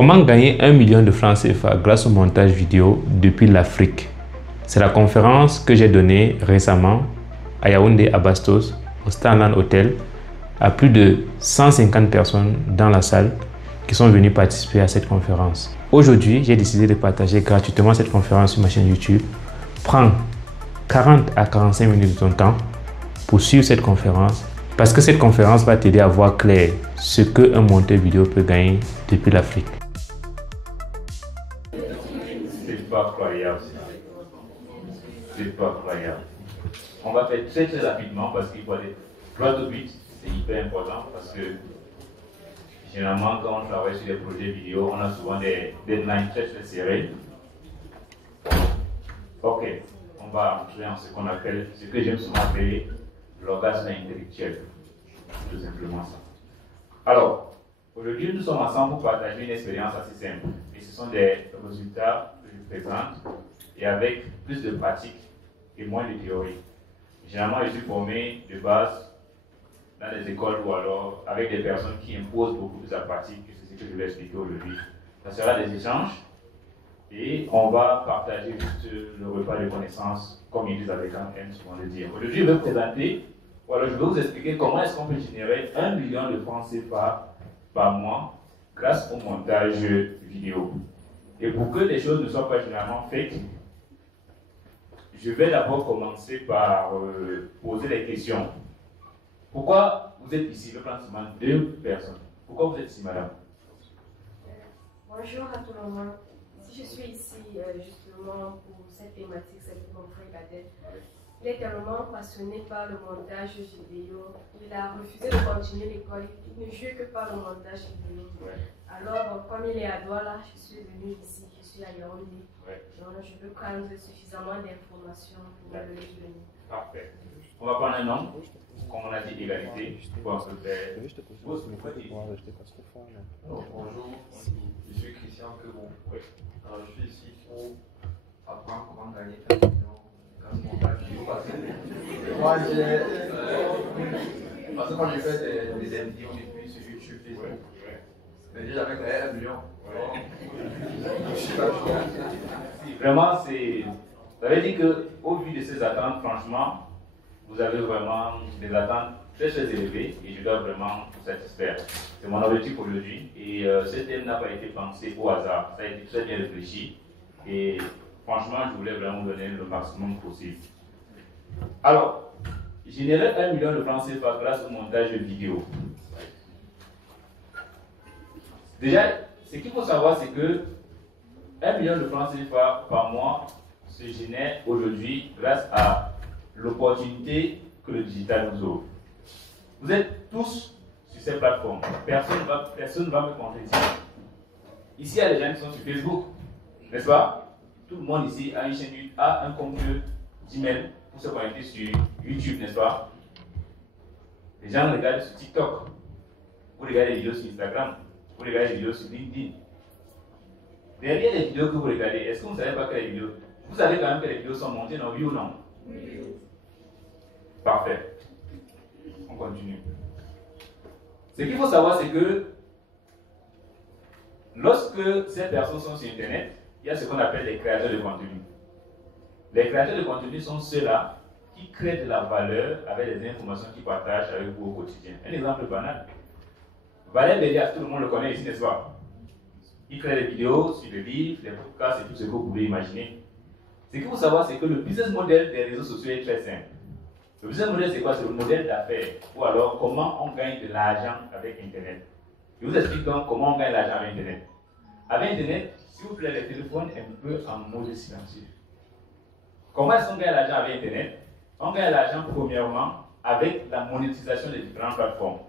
Comment gagner 1 million de francs CFA grâce au montage vidéo depuis l'Afrique? C'est la conférence que j'ai donnée récemment à Yaoundé, à Bastos, au Starland Hotel, à plus de 150 personnes dans la salle qui sont venues participer à cette conférence. Aujourd'hui, j'ai décidé de partager gratuitement cette conférence sur ma chaîne YouTube. Prends 40 à 45 minutes de ton temps pour suivre cette conférence parce que cette conférence va t'aider à voir clair ce qu'un monteur vidéo peut gagner depuis l'Afrique. C'est pas croyable. C'est pas croyable. On va faire très rapidement parce qu'il faut aller droit au but. C'est hyper important parce que généralement quand on travaille sur des projets vidéo, on a souvent des deadlines très serrés. Ok, on va entrer en ce qu'on appelle, ce que j'aime souvent appeler l'orgasme intellectuel. Tout simplement ça. Alors, aujourd'hui nous sommes ensemble pour partager une expérience assez simple. Et ce sont des résultats que je présente et avec plus de pratique et moins de théorie. Généralement, je suis formé de base dans des écoles ou alors avec des personnes qui imposent beaucoup plus la pratique, et c'est ce que je vais expliquer aujourd'hui. Ça sera des échanges et on va partager juste le repas de connaissances, comme ils disent avec un M, souvent le dire. Aujourd'hui, je vais vous présenter, ou alors je vais vous expliquer comment est-ce qu'on peut générer 1 million de francs CFA par mois grâce au montage vidéo. Et pour que les choses ne soient pas généralement faites, je vais d'abord commencer par poser des questions. Pourquoi vous êtes ici? Je vais prendre seulement 2 personnes. Pourquoi vous êtes ici, madame? Bonjour à tout le monde. Si je suis ici justement pour cette thématique, c'est pour mon frère Cadet. Il est tellement passionné par le montage vidéo. Il a refusé de continuer l'école. Il ne joue que par le montage vidéo. Alors, comme il est à Douala, je suis venue ici. Je suis à Yaoundé. Donc, je veux prendre suffisamment d'informations pour le venir. Parfait. On va prendre un nom. Comme on a dit, égalité. Bonjour, je suis Christian Quebon. Oui. Alors, je suis ici pour apprendre comment gagner 1 million grâce au montage vidéo. Moi, parce que quand j'ai fait des MD, on est plus sur YouTube, Facebook. Mais j'ai jamais gagné 1 million. Vraiment, c'est. Ça veut dire qu'au vu de ces attentes, franchement, vous avez vraiment des attentes très élevées et je dois vraiment vous satisfaire. C'est mon objectif aujourd'hui et ce thème n'a pas été pensé au hasard. Ça a été très bien réfléchi et franchement, je voulais vraiment vous donner le maximum possible. Alors, générer 1 million de francs CFA grâce au montage vidéo. Déjà, ce qu'il faut savoir, c'est que 1 million de francs CFA par mois se génère aujourd'hui grâce à l'opportunité que le digital nous offre. Vous êtes tous sur ces plateformes. Personne ne va me contredire. Ici, il y a des gens qui sont sur Facebook, n'est-ce pas? Tout le monde ici a une chaîne YouTube, a un compte Gmail pour se connecter sur YouTube, n'est-ce pas? Les gens regardent sur TikTok. Vous regardez des vidéos sur Instagram. Vous regardez des vidéos sur LinkedIn. Derrière les vidéos que vous regardez, est-ce que vous ne savez pas que les vidéos... Vous savez quand même que les vidéos sont montées, non? Oui ou non? Oui. Parfait. On continue. Ce qu'il faut savoir, c'est que lorsque ces personnes sont sur Internet, il y a ce qu'on appelle les créateurs de contenu. Les créateurs de contenu sont ceux-là qui créent de la valeur avec des informations qu'ils partagent avec vous au quotidien. Un exemple banal. Valère Bélias, tout le monde le connaît ici, n'est-ce pas? Il crée des vidéos sur les livres, les podcasts et tout ce que vous pouvez imaginer. Ce qu'il faut savoir, c'est que le business model des réseaux sociaux est très simple. Le business model, c'est quoi? C'est le modèle d'affaires. Ou alors, comment on gagne de l'argent avec Internet. Je vous explique donc comment on gagne de l'argent avec Internet. Avec Internet, s'il vous plaît, le téléphone est un peu en mode silencieux. Comment est-ce qu'on gagne de l'argent avec Internet? On gagne de l'argent premièrement avec la monétisation des différentes plateformes.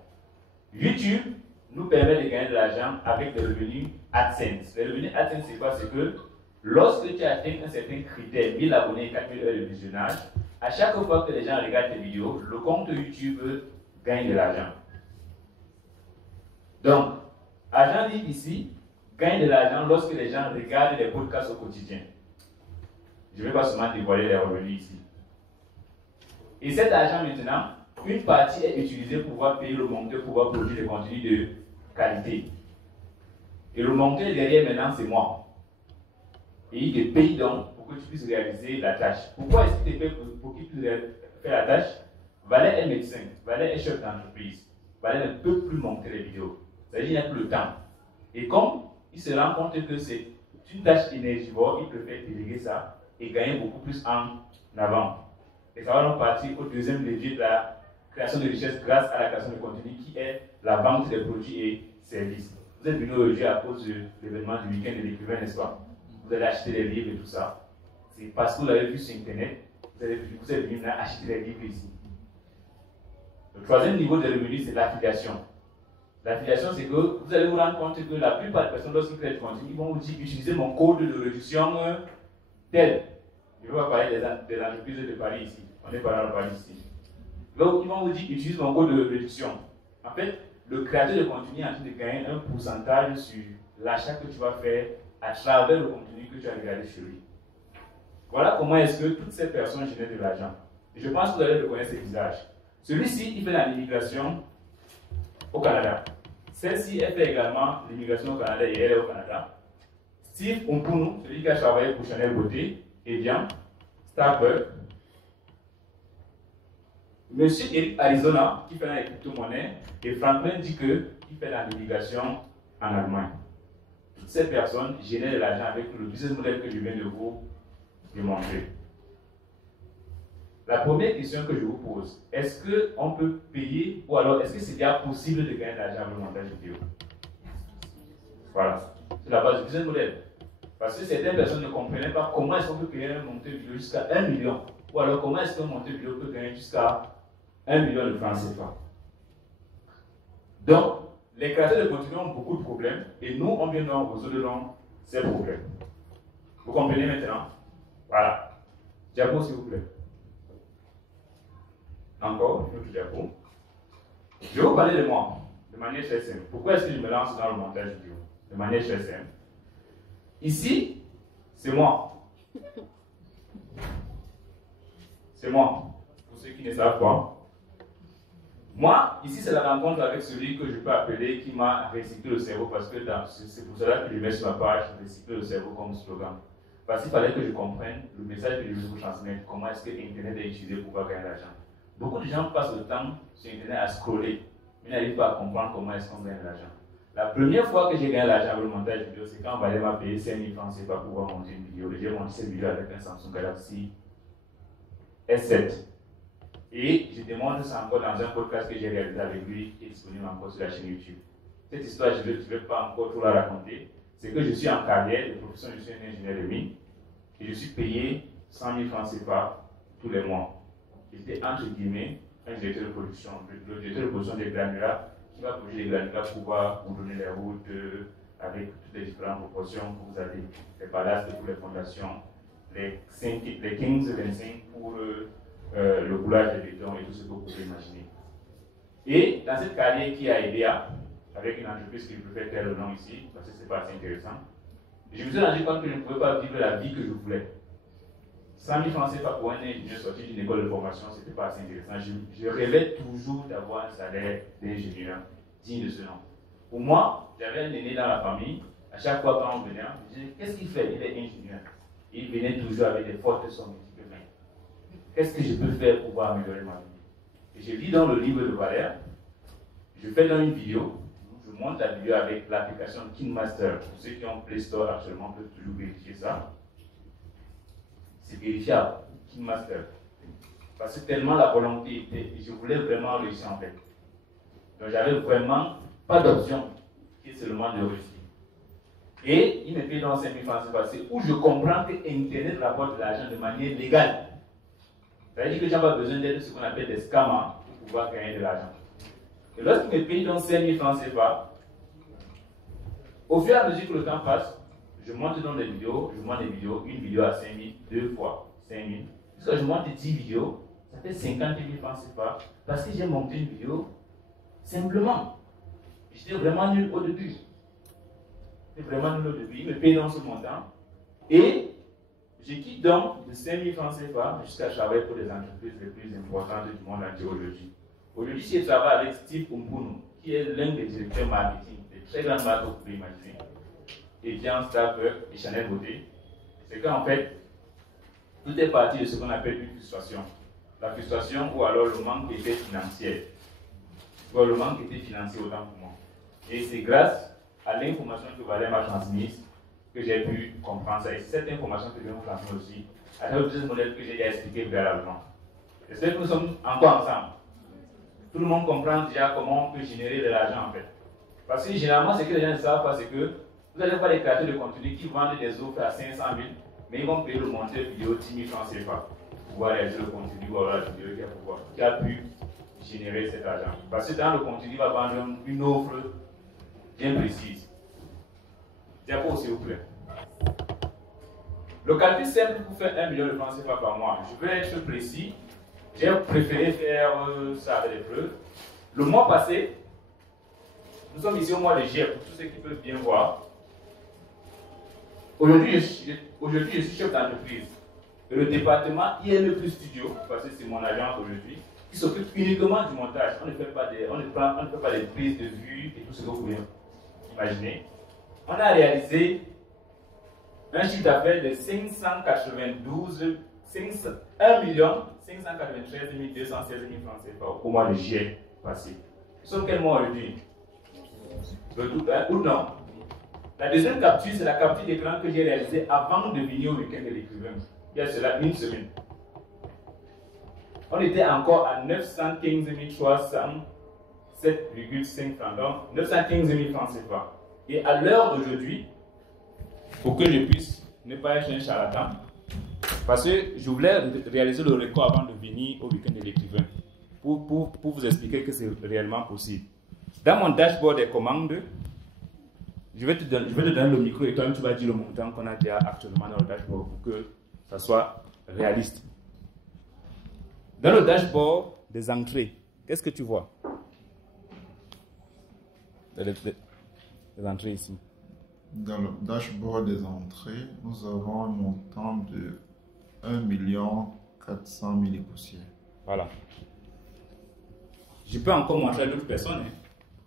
YouTube nous permet de gagner de l'argent avec des revenus AdSense. Les revenus AdSense, c'est quoi? C'est que lorsque tu atteins un certain critère, 1000 abonnés et 4000 heures de visionnage, à chaque fois que les gens regardent tes vidéos, le compte YouTube gagne de l'argent. Donc, Agent Libre ici gagne de l'argent lorsque les gens regardent les podcasts au quotidien. Je ne vais pas seulement dévoiler les revenus ici. Et cet argent maintenant, une partie est utilisée pour pouvoir payer le monteur, pour pouvoir produire des contenus de qualité. Et le monteur derrière maintenant, c'est moi. Et il te paye donc pour que tu puisses réaliser la tâche. Pourquoi est-ce qu'il te paye pour qu'il puisse faire la tâche? Valet est médecin, Valet est chef d'entreprise. Valet ne peut plus monter les vidéos. C'est-à-dire qu'il n'a plus le temps. Et comme il se rend compte que c'est une tâche énergivore, il préfère déléguer ça et gagner beaucoup plus en avant. Et ça va donc partir au deuxième levier de la création de richesse grâce à la création de contenu qui est la vente des produits et services. Vous êtes venu aujourd'hui à cause de l'événement du week-end de l'écrivain, n'est-ce pas? Vous allez acheter des livres et tout ça. C'est parce que vous l'avez vu sur Internet, vous êtes venu acheter des livres ici. Le troisième niveau de revenus, c'est l'affiliation. L'affiliation, c'est que vous allez vous rendre compte que la plupart des personnes, lorsqu'ils créent du contenu, ils vont vous dire utilisez mon code de réduction tel. Je ne vais pas parler des entreprises de Paris ici. On n'est pas dans Paris ici. Donc, ils vont vous dire utilise mon code de réduction. En fait, le créateur de contenu est en train de gagner un pourcentage sur l'achat que tu vas faire à travers le contenu que tu as regardé chez lui. Voilà comment est-ce que toutes ces personnes génèrent de l'argent. Et je pense que vous allez reconnaître ces visages. Celui-ci, il fait la l'immigration au Canada. Celle-ci, elle fait également l'immigration au Canada et elle est au Canada. Steve Ompunu, celui qui a travaillé pour Chanel Beauté, Evian, Starbucks. Monsieur Eric Arizona, qui fait la crypto-monnaie, et Franklin dit qu'il fait la l'immigration en Allemagne. Toutes ces personnes génèrent de l'argent avec le business model que je viens de vous montrer. La première question que je vous pose, est-ce qu'on peut payer ou alors est-ce que c'est bien possible de gagner de l'argent avec le montage vidéo? Voilà, c'est la base du business model. Parce que certaines personnes ne comprenaient pas comment est-ce qu'on peut payer un monteur vidéo jusqu'à 1 million. Ou alors comment est-ce qu'un monteur vidéo peut gagner jusqu'à 1 million de francs CFA. Donc, les créateurs de contenu ont beaucoup de problèmes et nous, on vient donc résoudre ces problèmes. Vous comprenez maintenant? Voilà. Diapo, s'il vous plaît. Encore, une autre diapo. Je vais vous parler de moi, de manière très simple. Pourquoi est-ce que je me lance dans le montage vidéo? De manière très simple. Ici, c'est moi. C'est moi. Pour ceux qui ne savent pas. Moi, ici, c'est la rencontre avec celui que je peux appeler qui m'a recyclé le cerveau parce que c'est pour cela que je mets sur ma page recycler le cerveau comme slogan. Parce qu'il fallait que je comprenne le message que je veux vous transmettre, comment est-ce que Internet est utilisé pour pouvoir gagner de l'argent. Beaucoup de gens passent le temps sur Internet à scroller, mais n'arrivent pas à comprendre comment est-ce qu'on gagne de l'argent. La première fois que j'ai gagné de l'argent avec le montage vidéo, c'est quand Valérie m'a payé 5 000 francs CFA pour pouvoir monter une vidéo. Et j'ai monté cette vidéo avec un Samsung Galaxy S7. Et je demande ça encore dans un podcast que j'ai réalisé avec lui, qui est disponible encore sur la chaîne YouTube. Cette histoire, je ne vais pas encore trop la raconter. C'est que je suis en carrière de profession, je suis un ingénieur de mine, et je suis payé 100 000 francs CFA tous les mois. J'étais entre guillemets un directeur de production, le directeur de production des granulats, qui va produire les granulats pour pouvoir vous donner les routes avec toutes les différentes proportions que vous avez. Les ballasts pour les fondations, les 15-25 pour le coulage de béton et tout ce que vous pouvez imaginer. Et dans cette carrière qui a aidé avec une entreprise qui préfère faire le nom ici, parce que ce n'est pas assez intéressant, je me suis rendu compte que je ne pouvais pas vivre la vie que je voulais. 100 000 francs CFA pour un ingénieur sorti d'une école de formation, ce n'était pas assez intéressant. Je rêvais toujours d'avoir un salaire d'ingénieur digne de ce nom. Pour moi, j'avais un aîné dans la famille. À chaque fois quand on venait, je disais, qu'est-ce qu'il fait? Il est ingénieur. Il venait toujours avec des fortes sommes. Qu'est-ce que je peux faire pour pouvoir améliorer ma vie? Et je lis dans le livre de Valère, je fais dans une vidéo, je monte la vidéo avec l'application KineMaster. Pour ceux qui ont Play Store actuellement peuvent toujours vérifier ça. C'est vérifiable, KineMaster. Parce que tellement la volonté était, et je voulais vraiment réussir en fait. Donc j'avais vraiment pas d'option, qui est seulement de réussir. Et il me paye dans 5 000 francs CFA, où je comprends que Internet rapporte de l'argent de manière légale. Ça veut dire que tu n'as pas besoin d'être ce qu'on appelle des scammers pour pouvoir gagner de l'argent. Et lorsqu'il me paye dans 5 000 francs CFA, au fur et à mesure que le temps passe, je monte dans des vidéos, je monte des vidéos, une vidéo à 5 000, 2 fois 5 000. Jusqu'à je monte 10 vidéos, ça fait 50 000 francs CFA parce que j'ai monté une vidéo simplement. J'étais vraiment nul au début. J'étais vraiment nul au début. Il me paye dans ce montant. Et je quitte donc de 5 000 francs CFA jusqu'à travailler pour les entreprises les plus importantes du monde entier aujourd'hui. Aujourd'hui, je travaille avec Steve Ompunu, qui est l'un des directeurs marketing des très grandes marques que vous pouvez imaginer. Evian, Starbucks et Chanel Beauté, c'est qu'en fait, tout est parti de ce qu'on appelle une frustration. La frustration ou alors le manque d'effet financier. Ou le manque d'effet financier autant pour moi. Et c'est grâce à l'information que Valère m'a transmise que j'ai pu comprendre ça. Et c'est cette information que je vais vous transmettre aussi à travers le business model que j'ai déjà expliqué préalablement. J'espère que nous sommes encore ensemble. Tout le monde comprend déjà comment on peut générer de l'argent en fait. Parce que généralement, ce que les gens ne savent pas, c'est que vous allez voir des créateurs de contenu qui vendent des offres à 500 000, mais ils vont payer le monteur vidéo 10 000 francs CFA pour pouvoir réaliser le contenu ou avoir la vidéo qui a pu générer cet argent. Parce que dans le contenu, il va vendre une offre bien précise. Diapo, s'il vous plaît. Le calcul simple pour faire 1 million de francs CFA par mois. Je vais être précis. J'ai préféré faire ça avec des preuves. Le mois passé, nous sommes ici au mois de juillet pour tous ceux qui peuvent bien voir. Aujourd'hui, je suis chef d'entreprise. Et le département IM Plus Studio, parce que c'est mon agence aujourd'hui, qui s'occupe uniquement du montage. On ne fait pas des prises de vue et tout ce que vous pouvez imaginer. On a réalisé un chiffre d'affaires de 1 593 216 000 francs CFA au mois de juillet passé. Nous sommes quel mois aujourd'hui? Ou non. La deuxième capture, c'est la capture d'écran que j'ai réalisée avant de venir au week-end de l'écrivain. Il y a cela une semaine. On était encore à 915 307,5 francs. Donc 915 000 francs CFA. Et à l'heure d'aujourd'hui, pour que je puisse ne pas être un charlatan, parce que je voulais réaliser le record avant de venir au week-end de l'écrivain, pour vous expliquer que c'est réellement possible. Dans mon dashboard des commandes, je vais te donner le micro et toi tu vas dire le montant qu'on a déjà actuellement dans le dashboard pour que ça soit réaliste. Dans le dashboard des entrées, qu'est-ce que tu vois? Les entrées ici. Dans le dashboard des entrées, nous avons un montant de 1 400 000 et poussières. Voilà. Je peux encore montrer à d'autres personnes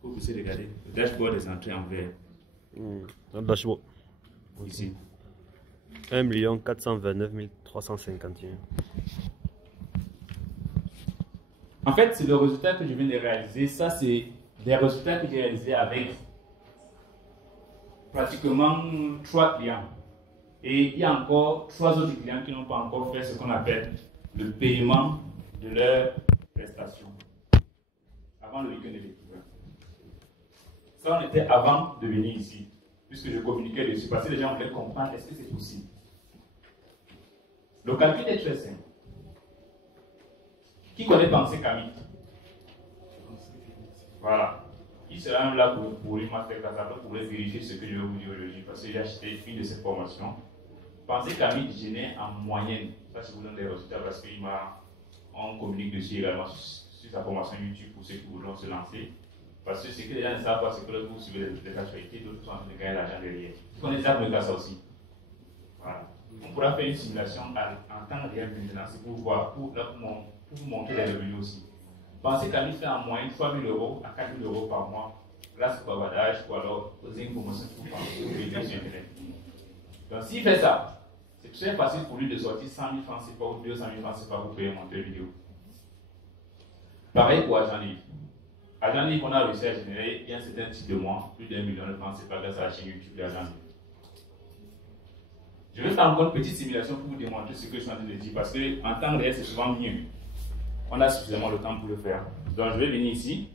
pour que vous puissiez regarder le dashboard des entrées en vert. Le dashboard. Ici. 1 429 351. En fait, c'est le résultat que je viens de réaliser. Ça, c'est des résultats que j'ai réalisés avec pratiquement 3 clients. Et il y a encore 3 autres clients qui n'ont pas encore fait ce qu'on appelle le paiement de leurs prestations avant le week-end de l'écrivain. Ça, on était avant de venir ici, puisque je communiquais dessus, parce que les gens voulaient comprendre est-ce que c'est possible. Le calcul est très simple. Qui connaît Pensée Camille? Voilà. Qui sera même là pour une masterclass après pour vérifier ce que je vais vous dire aujourd'hui, parce que j'ai acheté une de ces formations. Pensée Camille génère en moyenne, ça je vous donne des résultats parce qu'on communique dessus également sur sa formation YouTube pour ceux qui voudront se lancer. Parce que ce que les gens ne savent pas, c'est que là, vous suivez les actualités, d'autres sont en train de gagner l'argent derrière. On est déjà comme ça aussi. Voilà. On pourra faire une simulation en temps réel maintenant, c'est pour voir, pour vous montrer les revenus aussi. Pensez qu'à lui fait en moyenne 3 000 euros à 4 000 euros par mois grâce au bavardage ou alors aux informations pour vérifier sur Internet. Donc s'il fait ça, c'est très facile pour lui de sortir 100 000 francs CFA ou 200 000 francs CFA pour payer un monteur vidéo. Pareil pour Agent Libre. Agent Libre, on a réussi à générer il y a un certain type de mois plus d'1 million de francs CFA grâce à la chaîne YouTube d'Agent Libre. Je vais faire encore une petite simulation pour vous démontrer ce que je suis en train de dire parce qu'en temps réel, c'est souvent mieux. On a suffisamment de temps pour le faire. Donc je vais venir ici.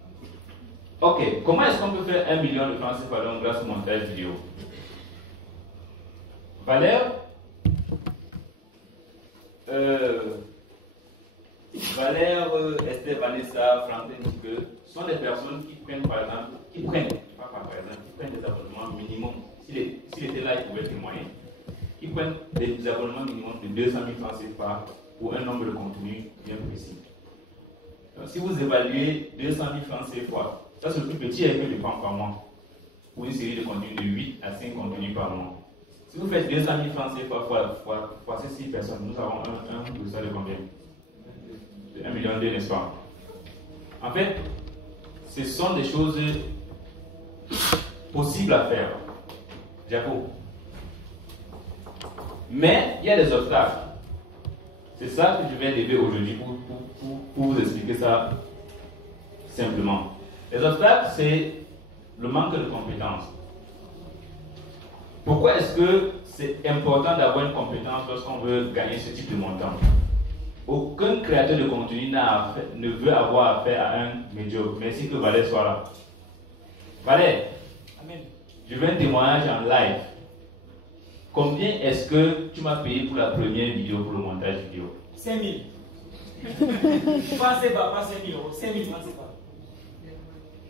Ok, comment est-ce qu'on peut faire 1 million de francs CFA grâce au montage vidéo? Valère, Esther, Vanessa, Franklin, que sont des personnes qui prennent par exemple, qui prennent des abonnements minimum. S'il était là, il pouvait témoigner. Qui prennent des abonnements minimum de 200 000 francs CFA pour un nombre de contenus bien précis. Donc, si vous évaluez 200 000 francs CFA, ça c'est le plus petit effet de francs par mois pour une série de contenus de 8 à 5 contenus par mois. Si vous faites 200 000 francs CFA fois ces 6 personnes, nous avons un résultat de combien? De 1,2 million, n'est-ce pas? En fait, ce sont des choses possibles à faire. Jaco. Mais il y a des obstacles. C'est ça que je vais lever aujourd'hui pour vous expliquer ça simplement. Les obstacles, c'est le manque de compétences. Pourquoi est-ce que c'est important d'avoir une compétence lorsqu'on veut gagner ce type de montant? Aucun créateur de contenu ne veut avoir affaire à un médiocre. Merci que Valère soit là. Valère, amen. Je veux un témoignage en live. Combien est-ce que tu m'as payé pour la première vidéo, pour le montage vidéo? 5 000. Pensez pas 5 000 euros. 5 000 francs CFA.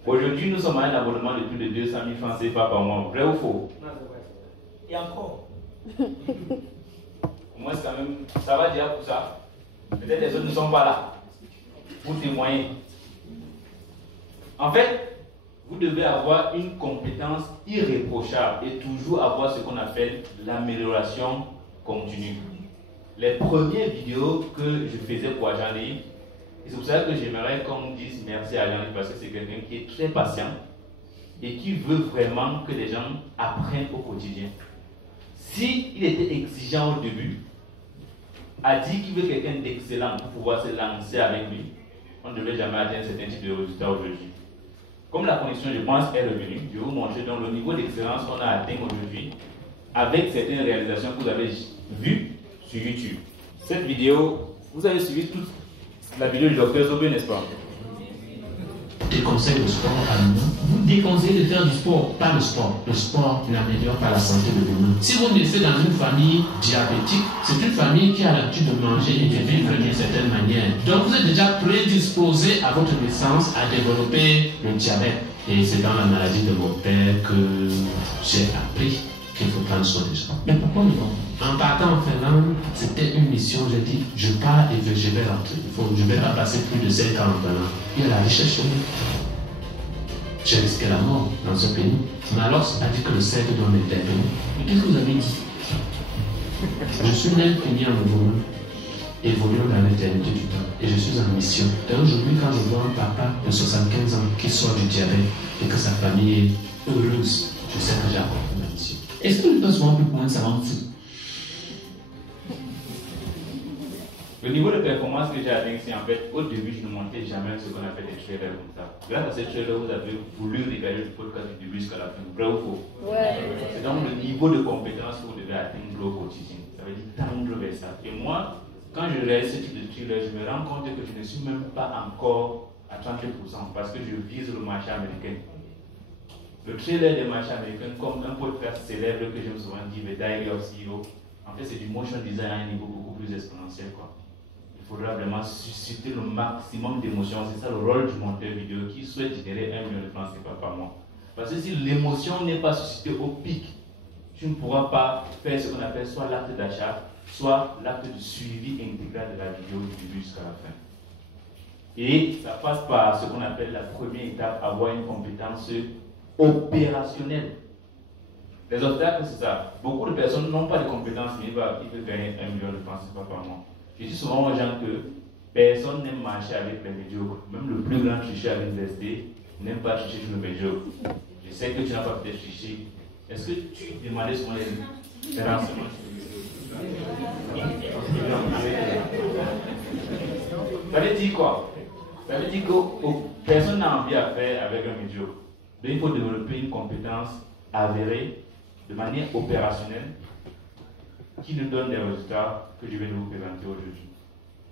Aujourd'hui, nous sommes à un abonnement de plus de 200 000 francs CFA par mois. Vrai ou faux? Non, c'est vrai. Et encore. Au moins, quand même, ça va déjà pour ça. Peut-être les autres ne sont pas là pour témoigner. En fait, vous devez avoir une compétence irréprochable et toujours avoir ce qu'on appelle l'amélioration continue. Les premières vidéos que je faisais pour Agent-Livre, et c'est pour ça que j'aimerais qu'on dise merci à Agent-Livre parce que c'est quelqu'un qui est très patient et qui veut vraiment que les gens apprennent au quotidien. S'il était exigeant au début, a dit qu'il veut quelqu'un d'excellent pour pouvoir se lancer avec lui, on ne devait jamais atteindre certains types de résultats aujourd'hui. Comme la connexion, je pense, est revenue, je vais vous montrer donc le niveau d'excellence qu'on a atteint aujourd'hui avec certaines réalisations que vous avez vues sur YouTube. Cette vidéo, vous avez suivi toute la vidéo du docteur Zobé, n'est-ce pas? Déconseille le sport à nous. Vous déconseillez de faire du sport, pas le sport. Le sport n'améliore pas la santé de demain. Si vous naissez dans une famille diabétique, c'est une famille qui a l'habitude de manger et de vivre d'une certaine manière. Donc vous êtes déjà prédisposé à votre naissance à développer le diabète. Et c'est dans la maladie de mon père que j'ai appris qu'il faut prendre soin des gens. Mais pourquoi non? En partant en Finlande, c'était une mission, j'ai dit, je pars et je vais rentrer. Je vais pas passer plus de 5 ans en Finlande. Il y a la richesse chez nous. J'ai risqué la mort dans ce pays. Malos a dit que le cercle doit m'interpeller. Mais qu'est-ce que vous avez dit? Je suis même fini en nouveau. Évoluons dans l'éternité du temps. Et je suis en mission. Et aujourd'hui, quand je vois un papa de 75 ans qui sort du diabète et que sa famille est heureuse, je sais que j'ai accompli ma mission. Est-ce que le temps souvent plus pour ça va me foutre? Le niveau de performance que j'ai atteint, c'est en fait, au début, je ne montais jamais ce qu'on appelle des trailers comme ça. Grâce à ces trailers, vous avez voulu regarder le podcast du début jusqu'à la fin. Vrai ou faux? Ouais. C'est donc le niveau de compétence que vous devez atteindre au quotidien. Ça veut dire tendre vers ça. Et moi, quand je réalise ce type de trailer, je me rends compte que je ne suis même pas encore à 30% parce que je vise le marché américain. Le trailer des marchés américains, comme un podcast célèbre que j'aime souvent dire, The Diary of CEO, en fait, c'est du motion design à un niveau beaucoup plus exponentiel, quoi. Il faudra vraiment susciter le maximum d'émotions. C'est ça le rôle du monteur vidéo qui souhaite générer 1 million de francs CFA par mois. Parce que si l'émotion n'est pas suscitée au pic, tu ne pourras pas faire ce qu'on appelle soit l'acte d'achat, soit l'acte de suivi intégral de la vidéo du début jusqu'à la fin. Et ça passe par ce qu'on appelle la première étape, avoir une compétence opérationnelle. Les obstacles, c'est ça. Beaucoup de personnes n'ont pas de compétences, mais ils veulent gagner 1 million de francs CFA par mois. Je dis souvent aux gens que personne n'aime marcher avec les médiocres. Même le plus grand tricheur à l'université n'aime pas tricher sur le médiocre. Je sais que tu n'as pas peut-être triché. Est-ce que tu demandais souvent les renseignements? Ça veut dire quoi? Ça veut dire que personne n'a envie à faire avec un médiocre. Donc il faut développer une compétence avérée de manière opérationnelle qui nous donne des résultats que je vais vous présenter aujourd'hui.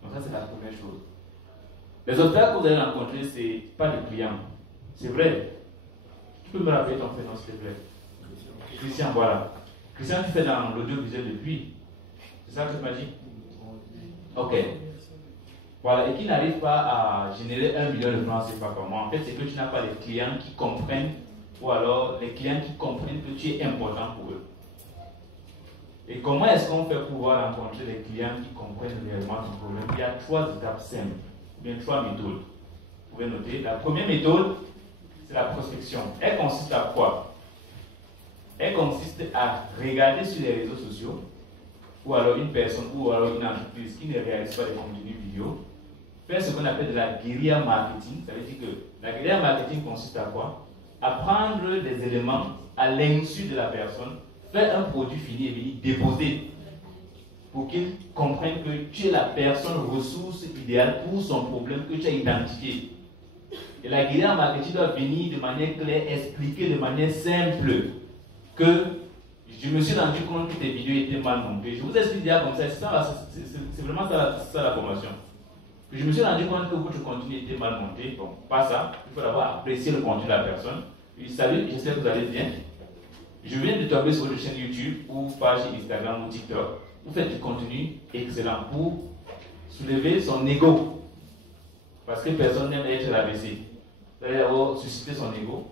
Donc ça, c'est la première chose. Les obstacles que vous allez rencontrer, ce n'est pas des clients. C'est vrai. Tu peux me rappeler ton prénom, s'il te plaît? Christian, voilà. Christian, tu fais dans l'audiovisuel depuis. C'est ça que tu m'as dit? Ok. Voilà, et qui n'arrive pas à générer 1 million de francs CFA par mois. En fait, c'est que tu n'as pas les clients qui comprennent, ou alors les clients qui comprennent que tu es important pour eux. Et comment est-ce qu'on fait pour pouvoir rencontrer les clients qui comprennent réellement ton problème? Il y a 3 étapes simples, ou bien 3 méthodes. Vous pouvez noter. La première méthode, c'est la prospection. Elle consiste à quoi? Elle consiste à regarder sur les réseaux sociaux, ou alors une personne, ou alors une entreprise qui ne réalise pas des contenus vidéo, faire ce qu'on appelle de la guérilla marketing. Ça veut dire que la guérilla marketing consiste à quoi? À prendre des éléments à l'insu de la personne, Fais un produit fini et venir déposer pour qu'ils comprennent que tu es la personne ressource idéale pour son problème que tu as identifié. Et la guérilla en marketing doit venir de manière claire, expliquer de manière simple que je me suis rendu compte que tes vidéos étaient mal montées. Je vous explique déjà comme ça, c'est vraiment ça la formation. Je me suis rendu compte que votre contenu était mal monté. Bon, pas ça. Il faut d'abord apprécier le contenu de la personne. Salut, j'espère que vous allez bien. Je viens de tomber sur votre chaîne YouTube ou page Instagram ou TikTok. Vous faites du contenu excellent pour soulever son ego. Parce que personne n'aime être rabaissé. Vous allez d'abord susciter son ego.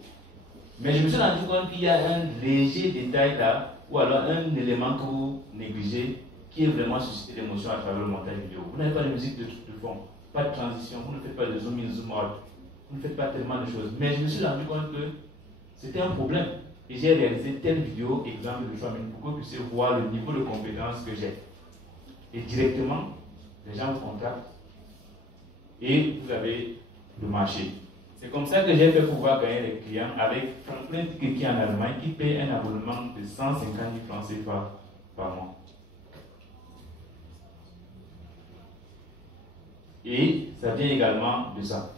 Mais je me suis rendu compte qu'il y a un léger détail là, ou alors un élément que vous négligez, qui est vraiment suscité l'émotion à travers le montage vidéo. Vous n'avez pas de musique de fond, pas de transition, vous ne faites pas de zoom in, zoom out, vous ne faites pas tellement de choses. Mais je me suis rendu compte que c'était un problème. Et j'ai réalisé telle vidéo, exemple de 3 minutes, pour que vous puissiez voir le niveau de compétence que j'ai. Et directement, les gens vous contactent et vous avez le marché. C'est comme ça que j'ai fait pouvoir gagner les clients avec Franklin qui est en Allemagne, qui paye un abonnement de 150 000 francs CFA par mois. Et ça vient également de ça.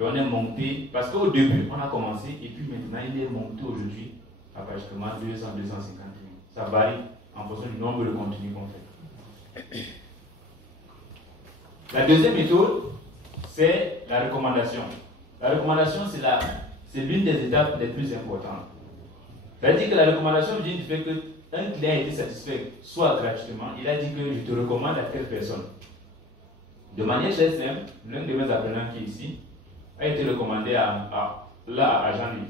Et on est monté, parce qu'au début, on a commencé, et puis maintenant, il est monté aujourd'hui à pratiquement 200, 250 000. Ça varie en fonction du nombre de contenus qu'on fait. La deuxième méthode, c'est la recommandation. La recommandation, c'est l'une des étapes les plus importantes. C'est-à-dire que la recommandation vient du fait qu'un client a été satisfait, soit gratuitement, il a dit que je te recommande à telle personne. De manière très simple, l'un de mes apprenants qui est ici a été recommandé à Jean Livre.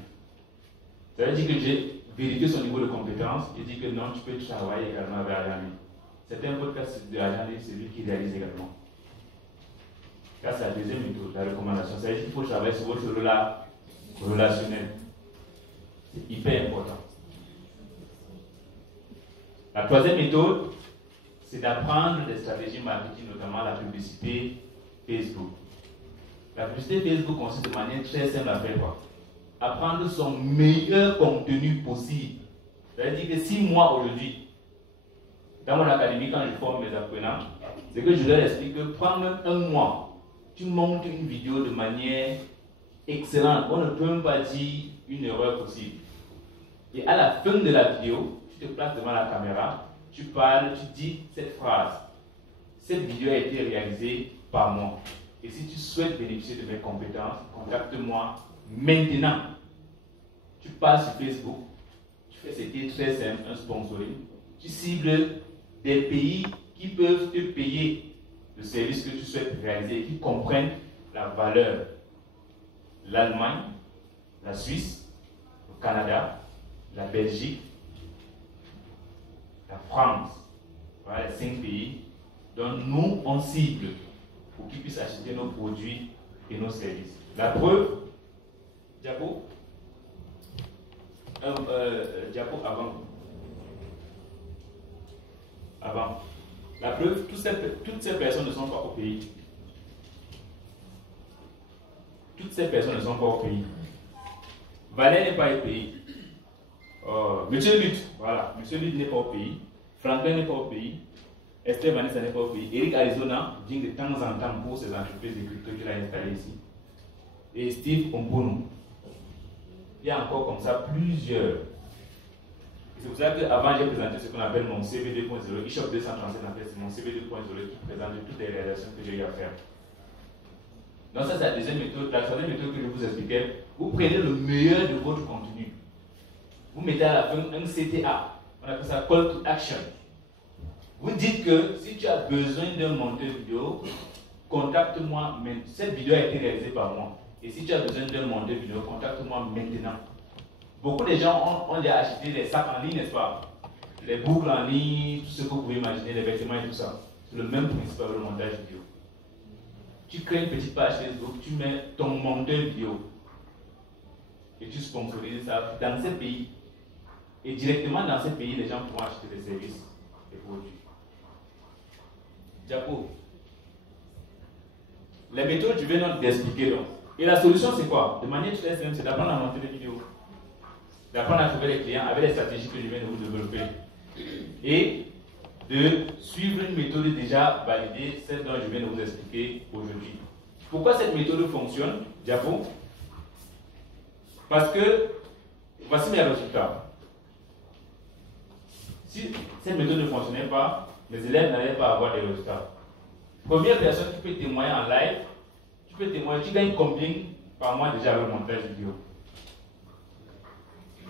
Ça veut dire que j'ai vérifié son niveau de compétence et dit que non, tu peux travailler également avec Jean Livre. C'est un podcast de Jean Livre, c'est lui qui réalise également. Ça, c'est la deuxième méthode, la recommandation. Ça veut dire qu'il faut travailler sur votre relationnel. C'est hyper important. La troisième méthode, c'est d'apprendre des stratégies marketing, notamment la publicité Facebook. La publicité Facebook consiste de manière très simple à faire quoi? Apprendre son meilleur contenu possible. C'est-à-dire que si moi aujourd'hui, dans mon académie, quand je forme mes apprenants, c'est que je leur explique que prends même un mois, tu montes une vidéo de manière excellente. On ne peut même pas dire une erreur possible. Et à la fin de la vidéo, tu te places devant la caméra, tu parles, tu dis cette phrase. Cette vidéo a été réalisée par moi. Et si tu souhaites bénéficier de mes compétences, contacte-moi maintenant. Tu passes sur Facebook, tu fais ce qui est très simple, un sponsoring. Tu cibles des pays qui peuvent te payer le service que tu souhaites réaliser et qui comprennent la valeur. L'Allemagne, la Suisse, le Canada, la Belgique, la France. Voilà les 5 pays dont nous on cible pour qu'ils puissent acheter nos produits et nos services. La preuve, Diapo, Diapo avant. La preuve, toutes ces personnes ne sont pas au pays. Toutes ces personnes ne sont pas au pays. Valère n'est pas au pays. Monsieur Lutte, voilà, Monsieur Lutte n'est pas au pays. Franklin n'est pas au pays. Esther Vanessa n'est pas au pays. Eric Arizona vient de temps en temps pour ses entreprises de crypto qu'il a installées ici. Et Steve Ompono. Il y a encore comme ça plusieurs. C'est pour ça qu'avant j'ai présenté ce qu'on appelle mon CV 2.0, eShop 237 en fait, c'est mon CV 2.0 qui présente toutes les réalisations que j'ai eu à faire. Donc ça c'est la deuxième méthode. La troisième méthode que je vous expliquais, vous prenez le meilleur de votre contenu. Vous mettez à la fin un CTA, on appelle ça Call to Action. Vous dites que si tu as besoin d'un monteur vidéo, contacte-moi, cette vidéo a été réalisée par moi. Et si tu as besoin d'un monteur vidéo, contacte-moi maintenant. Beaucoup de gens ont déjà acheté des sacs en ligne, n'est-ce pas? Les boucles en ligne, tout ce que vous pouvez imaginer, les vêtements et tout ça. C'est le même principe avec le montage vidéo. Tu crées une petite page Facebook, tu mets ton monteur vidéo et tu sponsorises ça dans ces pays. Et directement dans ces pays, les gens pourront acheter des services et produits. Diapo. Les méthodes, je vais donc t'expliquer donc. Et la solution, c'est quoi? De manière très simple, c'est d'apprendre à monter des vidéos. d'apprendre à trouver les clients avec les stratégies que je viens de vous développer et de suivre une méthode déjà validée, celle dont je viens de vous expliquer aujourd'hui. Pourquoi cette méthode fonctionne, Diapo? Parce que voici mes résultats. Si cette méthode ne fonctionnait pas, mes élèves n'allaient pas avoir des résultats. Première personne qui peut témoigner en live, tu gagnes combien par mois déjà avec le montage vidéo?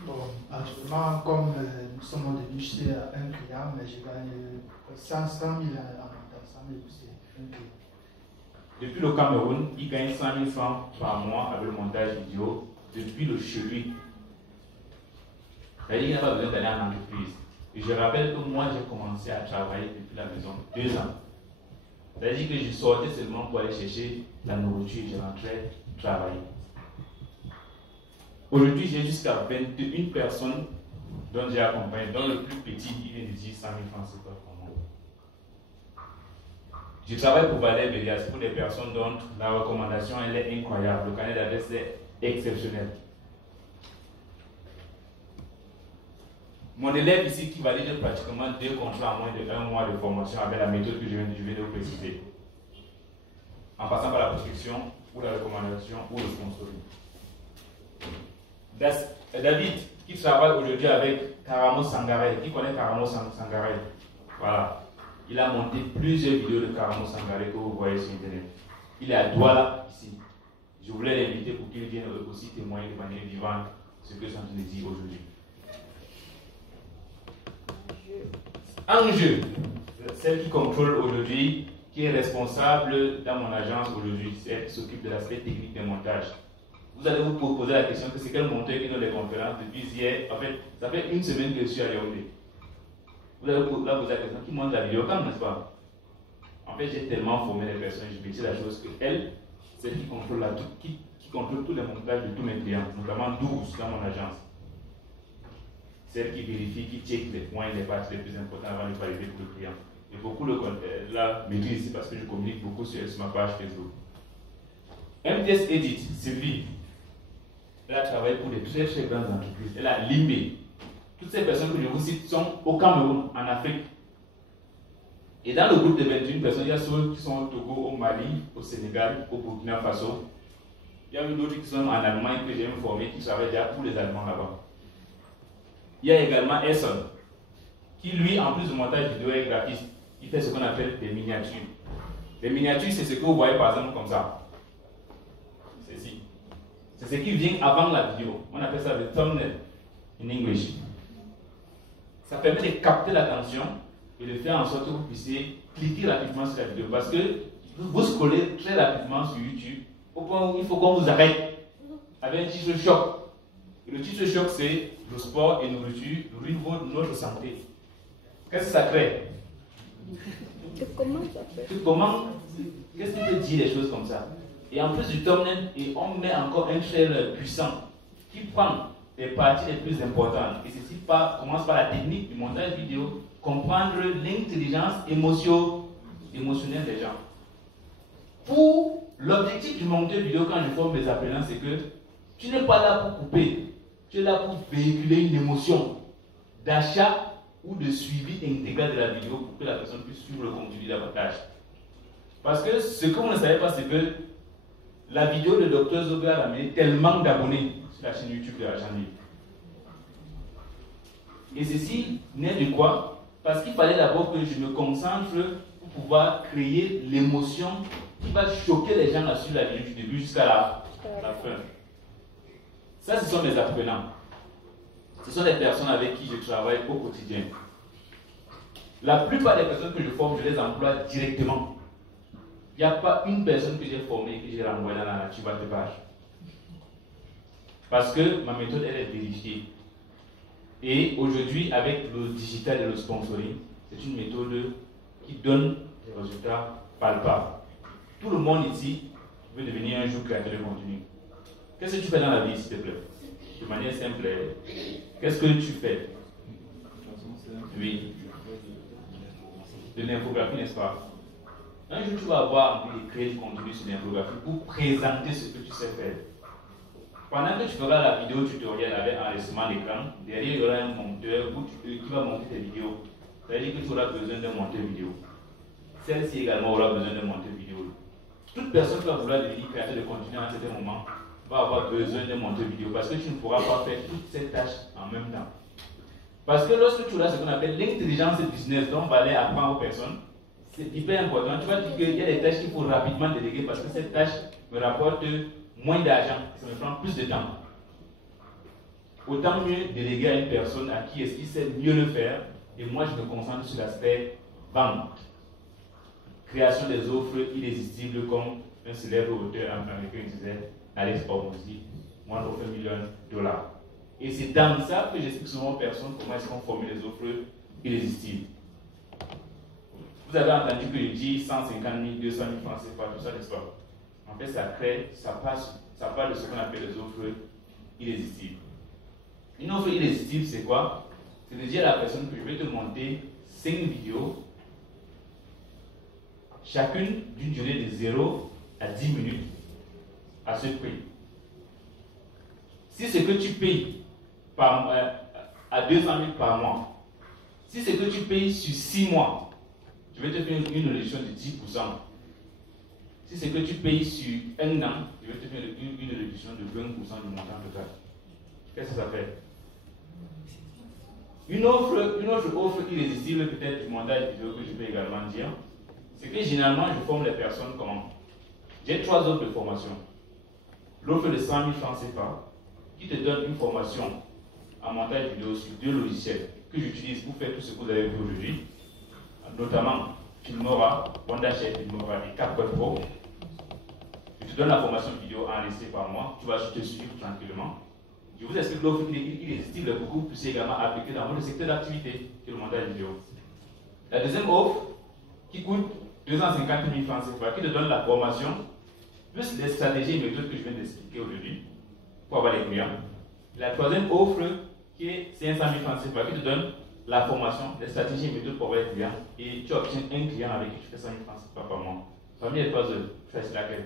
Bon, actuellement, comme nous sommes au début, je suis à un client, mais je gagne 100 000 en montant, 100 000 c'est un client. Depuis le Cameroun, il gagne 100 000 francs par mois avec le montage vidéo depuis le chez lui. C'est-à-dire qu'il n'a pas besoin d'aller en entreprise. Et je rappelle que moi, j'ai commencé à travailler depuis la maison 2 ans. C'est-à-dire que je sortais seulement pour aller chercher la nourriture et je rentrais travailler. Aujourd'hui, j'ai jusqu'à 21 personnes dont j'ai accompagné, dont le plus petit, il vient de dire 100 000 francs, c'est quoi pour moi. Je travaille pour Valais Bélias, pour des personnes dont la recommandation elle est incroyable. Le carnet d'adresse est exceptionnel. Mon élève ici qui valide pratiquement 2 contrats en moins de 1 mois de formation avec la méthode que je viens de vous préciser. En passant par la prescription, ou la recommandation, ou le sponsoring. David, qui travaille aujourd'hui avec Karamo Sangaré, qui connaît Karamo Sangaré, voilà. Il a monté plusieurs vidéos de Karamo Sangaré que vous voyez sur Internet. Il est à Douala, ici. Je voulais l'inviter pour qu'il vienne aussi témoigner de manière vivante ce que je suis en train de dire aujourd'hui. Enjeu, celle qui contrôle aujourd'hui, qui est responsable dans mon agence aujourd'hui, celle qui s'occupe de l'aspect technique des montages. Vous allez vous poser la question que c'est quel monteur qui donne les conférences depuis hier. En fait, ça fait 1 semaine que je suis à Yaoundé. Vous allez vous poser la question qui monte la vidéo quand, n'est-ce pas? En fait, j'ai tellement formé les personnes, je sais la chose que elle, c'est qui contrôle qui contrôle tous les montages de tous mes clients, notamment 12 dans mon agence. Celle qui vérifie, qui check les points, les parties les plus importantes avant de valider pour le client. Et beaucoup la maîtrise ici parce que je communique beaucoup sur ma page Facebook. MTS Edit, Sylvie, elle a travaillé pour des très très grandes entreprises. Elle a limé. Toutes ces personnes que je vous cite sont au Cameroun, en Afrique. Et dans le groupe de 21 personnes, il y a ceux qui sont au Togo, au Mali, au Sénégal, au Burkina Faso. Il y a d'autres qui sont en Allemagne que j'ai informé qui travaillent déjà pour les Allemands là-bas. Il y a également Esson, qui lui, en plus de montage vidéo et graphiste, il fait ce qu'on appelle des miniatures. Les miniatures, c'est ce que vous voyez par exemple comme ça. Ceci. C'est ce qui vient avant la vidéo. On appelle ça le thumbnail in English. Ça permet de capter l'attention et de faire en sorte que vous puissiez cliquer rapidement sur la vidéo. Parce que vous scrollez très rapidement sur YouTube au point où il faut qu'on vous arrête avec un titre choc. Et le titre choc, c'est le sport et nourriture ruinent notre santé. Qu'est-ce que ça crée? Qu'est-ce qui peut dire des choses comme ça? Et en plus du thumbnail, on met encore un trailer puissant qui prend les parties les plus importantes. Et ceci commence par la technique du montage vidéo, comprendre l'intelligence émotionnelle des gens. Pour l'objectif du monteur vidéo, quand je forme mes apprenants, c'est que tu n'es pas là pour couper, tu es là pour véhiculer une émotion d'achat ou de suivi intégral de la vidéo pour que la personne puisse suivre le contenu davantage. Parce que ce que vous ne savez pas, c'est que la vidéo de Dr Zoga a amené tellement d'abonnés sur la chaîne YouTube de Argent Libre. Et ceci naît de quoi? Parce qu'il fallait d'abord que je me concentre pour pouvoir créer l'émotion qui va choquer les gens sur la vidéo du début jusqu'à la fin. Ça, ce sont mes apprenants. Ce sont les personnes avec qui je travaille au quotidien. La plupart des personnes que je forme, je les emploie directement. Il n'y a pas une personne que j'ai formée et que j'ai renvoyée dans la nature batte-page. Parce que ma méthode, elle est vérifiée. Et aujourd'hui, avec le digital et le sponsoring, c'est une méthode qui donne des résultats palpables. Tout le monde ici veut devenir un jour créateur de contenu. Qu'est-ce que tu fais dans la vie, s'il te plaît? De manière simple. Qu'est-ce que tu fais? Oui. De l'infographie, n'est-ce pas? Un jour, tu vas avoir envie de créer du contenu sur l'infographie pour présenter ce que tu sais faire. Pendant que tu feras la vidéo tutoriel avec enregistrement d'écran, derrière il y aura un monteur qui va monter tes vidéos. Ça veut dire que tu auras besoin d'un monteur vidéo. Celle-ci également aura besoin d'un monteur vidéo. Toute personne qui va vouloir devenir créateur de contenu à un certain moment va avoir besoin d'un monteur vidéo parce que tu ne pourras pas faire toutes ces tâches en même temps. Parce que lorsque tu auras ce qu'on appelle l'intelligence business dont on va aller apprendre aux personnes, c'est hyper important. Tu vas dire qu'il y a des tâches qu'il faut rapidement déléguer parce que cette tâche me rapporte moins d'argent, ça me prend plus de temps. Autant mieux déléguer à une personne à qui est-ce qu'il sait mieux le faire et moi je me concentre sur l'aspect vente. Création des offres irrésistibles comme un célèbre auteur américain disait, Alex Hormozy, One of $1 million. Et c'est dans ça que j'explique souvent aux personnes comment est-ce qu'on formule les offres irrésistibles. Vous avez entendu que je dis 150 000, 200 000 francs CFA, tout ça, n'est-ce pas? En fait, ça parle de ce qu'on appelle les offres irrésistibles. Une offre irrésistible, c'est quoi? C'est de dire à la personne que je vais te monter 5 vidéos, chacune d'une durée de 0 à 10 minutes, à ce prix. Si c'est que tu payes à 200 000 par mois, si c'est que tu payes sur 6 mois, je vais te faire une réduction de 10%. Si c'est que tu payes sur 1 an, je vais te faire une réduction de 20% du montant total. Qu'est-ce que ça fait? Une autre offre irrésistible, peut-être du montage vidéo que je peux également dire, c'est que généralement je forme les personnes comment? J'ai 3 offres de formation. L'offre de 100 000 francs CFA, qui te donne une formation en montage vidéo sur 2 logiciels que j'utilise pour faire tout ce que vous avez vu aujourd'hui, notamment Filmora, Wondershare Filmora et CapCut Pro. Je te donne la formation vidéo enregistrée par moi, tu vas te suivre tranquillement. Je vous explique l'offre irrésistible pour que vous puissiez également appliquer dans votre secteur d'activité, qui est le montage vidéo. La deuxième offre, qui coûte 250 000 francs CFA, qui te donne la formation, plus les stratégies et méthodes que je viens d'expliquer aujourd'hui, pour avoir les clients. La troisième offre, qui est 500 000 francs CFA, qui te donne la formation, les stratégies et méthodes pour avoir les clients, et tu obtiens un client avec qui tu fais 100 000 francs CFA par mois. Parmi les 3 autres, tu fais laquelle?